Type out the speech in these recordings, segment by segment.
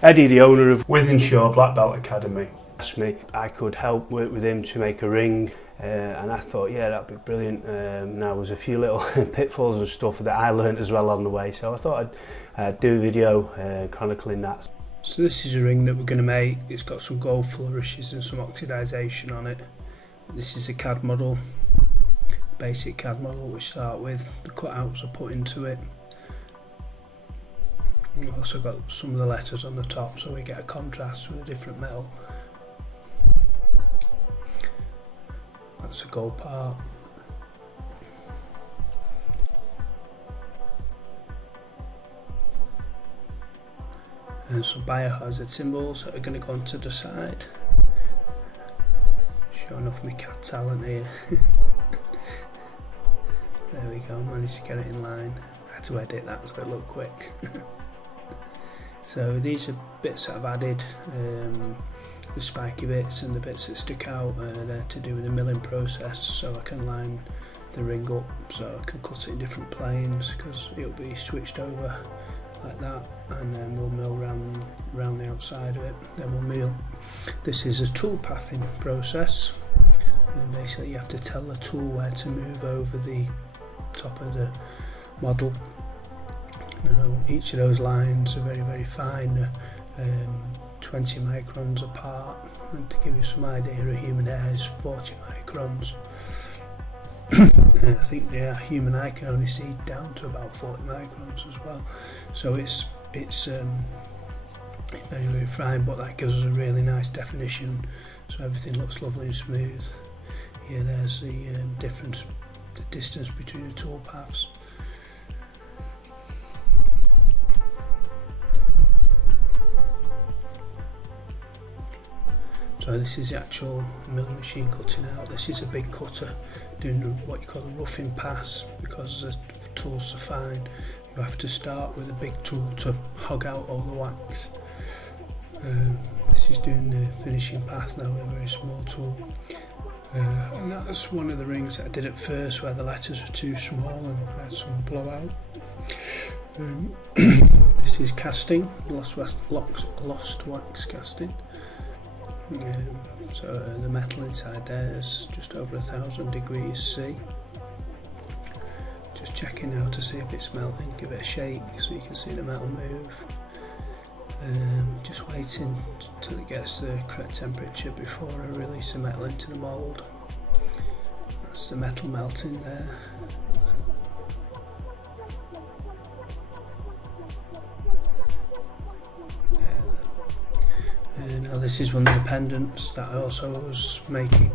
Eddie, the owner of Wythenshawe Black Belt Academy, asked me if I could help work with him to make a ring, and I thought, yeah, that'd be brilliant. Now there's a few little pitfalls and stuff that I learnt as well on the way, so I thought I'd do a video chronicling that. So this is a ring that we're going to make. It's got some gold flourishes and some oxidisation on it. This is a CAD model, basic CAD model we start with. The cutouts are put into it. We've also got some of the letters on the top, so we get a contrast with a different metal. That's the gold part. And some biohazard symbols that are going to go onto the side. Showing off my CAD talent here. There we go, managed to get it in line. I had to edit that so it looked quick. So these are bits that I've added, the spiky bits and the bits that stick out, they're to do with the milling process, so I can line the ring up so I can cut it in different planes, because it'll be switched over like that, and then we'll mill round the outside of it, then we'll mill. This is a tool pathing process, and basically you have to tell the tool where to move over the top of the model. Now, each of those lines are very, very fine, 20 microns apart, and to give you some idea, a human hair is 40 microns. I think the human eye can only see down to about 40 microns as well, so it's very, very fine, but that gives us a really nice definition, so everything looks lovely and smooth. Here there's the difference, the distance between the tool paths. So this is the actual milling machine cutting out. This is a big cutter doing what you call a roughing pass, because the tool's so fine. You have to start with a big tool to hog out all the wax. This is doing the finishing pass now with a very small tool. And that's one of the rings that I did at first where the letters were too small and I had some blowout. This is casting, lost wax casting. So the metal inside there is just over 1000 degrees C. Just checking now to see if it's melting, give it a shake so you can see the metal move. Just waiting till it gets the correct temperature before I release the metal into the mould. That's the metal melting there. Now this is one of the pendants that I also was making.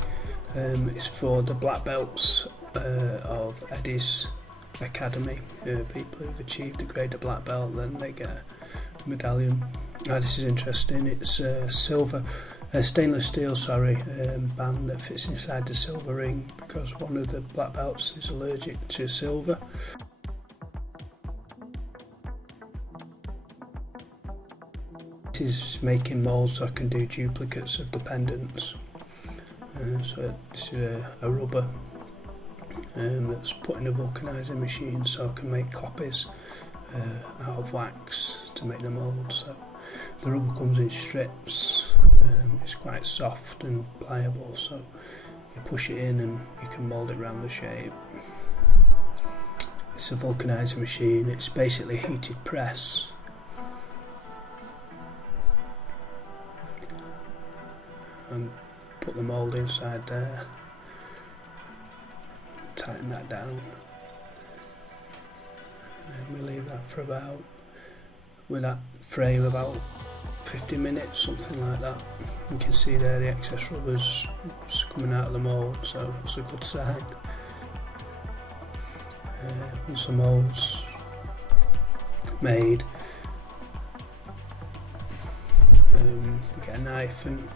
It's for the black belts of Eddie's Academy. People who've achieved the grade of black belt, then they get a medallion. This is interesting. It's stainless steel band that fits inside the silver ring, because one of the black belts is allergic to silver. This is making moulds so I can do duplicates of the pendants. So this is a rubber that's put in a vulcanizing machine, so I can make copies out of wax to make the mould. So the rubber comes in strips. It's quite soft and pliable, so you push it in and you can mould it around the shape. It's a vulcanizing machine. It's basically a heated press. And put the mould inside there, tighten that down, and then we leave that for about, with that frame, about 50 minutes, something like that. You can see there the excess rubber's coming out of the mould, so that's a good sign. Once the mould's made, we get a knife and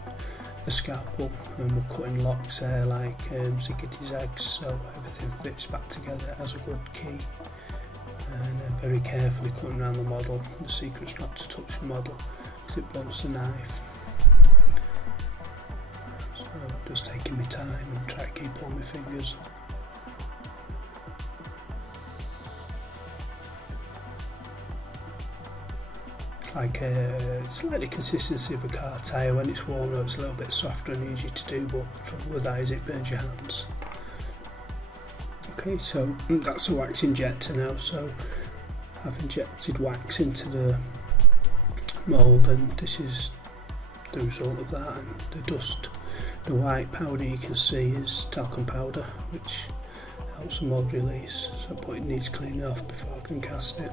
a scalpel, and we're cutting locks there like ziggity zags, so everything fits back together as a good key. And very carefully cutting around the model. The secret's not to touch the model because it blunts the knife. So just taking my time and try to keep all my fingers. It's like it's like the consistency of a car tyre. When it's warm though, it's a little bit softer and easier to do, but the trouble with that is it burns your hands. Okay, so that's a wax injector now, so I've injected wax into the mould, and this is the result of that. And the dust, the white powder you can see is talcum powder, which helps the mould release, but it needs cleaning off before I can cast it.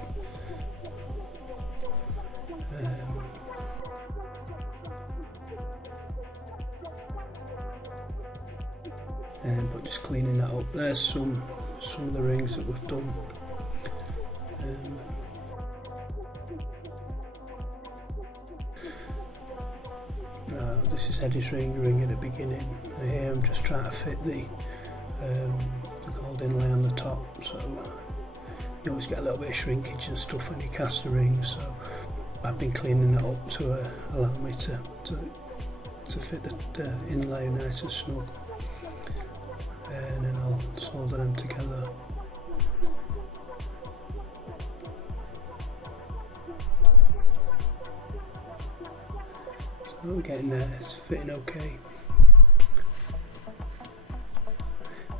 But just cleaning that up. There's some of the rings that we've done. This is Eddie's ring at the beginning. Here I'm just trying to fit the gold inlay on the top, so you always get a little bit of shrinkage and stuff when you cast the ring, so I've been cleaning that up to allow me to fit the inlay nice and snug, and then I'll solder them together. So we're getting there, it's fitting okay.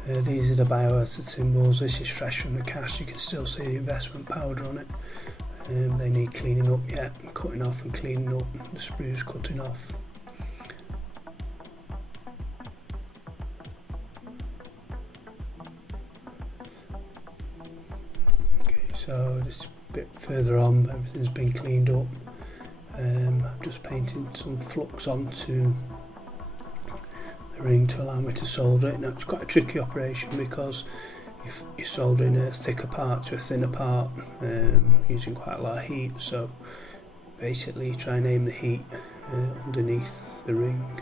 These are the biohazard symbols. This is fresh from the cast. You can still see the investment powder on it. They need cleaning up yet, cutting off and cleaning up. The sprue's cutting off. Okay, so this a bit further on, everything's been cleaned up. I'm just painting some flux onto the ring to allow me to solder it. Now it's quite a tricky operation because you're soldering a thicker part to a thinner part, using quite a lot of heat, so basically you try and aim the heat underneath the ring.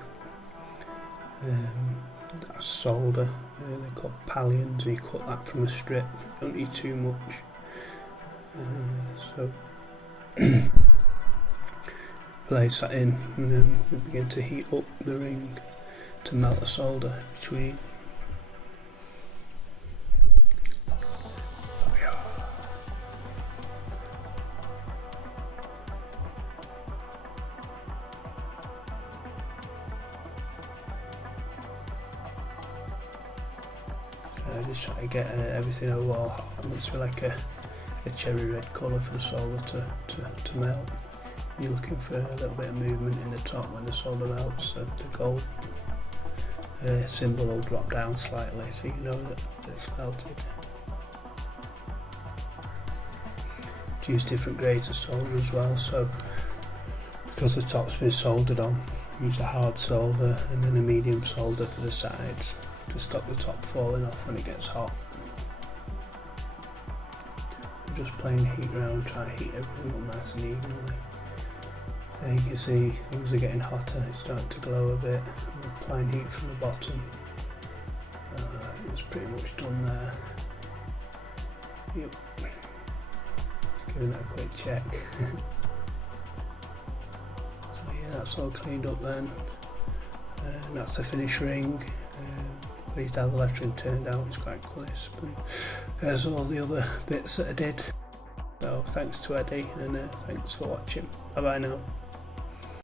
That's solder, they're called pallions, and you cut that from a strip, you don't need too much. So place that in, and then we begin to heat up the ring to melt the solder between. So just try to get everything overall hot. It wants to be like a cherry red colour for the solder to melt. You're looking for a little bit of movement in the top when the solder melts, so the gold symbol will drop down slightly so you know that it's melted. To use different grades of solder as well, so because the top's been soldered on, use a hard solder and then a medium solder for the sides to stop the top falling off when it gets hot. Just playing heat around, trying to heat everything up nice and evenly. There you can see things are getting hotter, it's starting to glow a bit. I'm applying heat from the bottom. It's pretty much done there. Yep. Just giving that a quick check. So yeah, that's all cleaned up then. And that's the finished ring. Pleased how the lettering turned out, it's quite crisp. And there's all the other bits that I did. So thanks to Eddie, and thanks for watching. Bye bye now.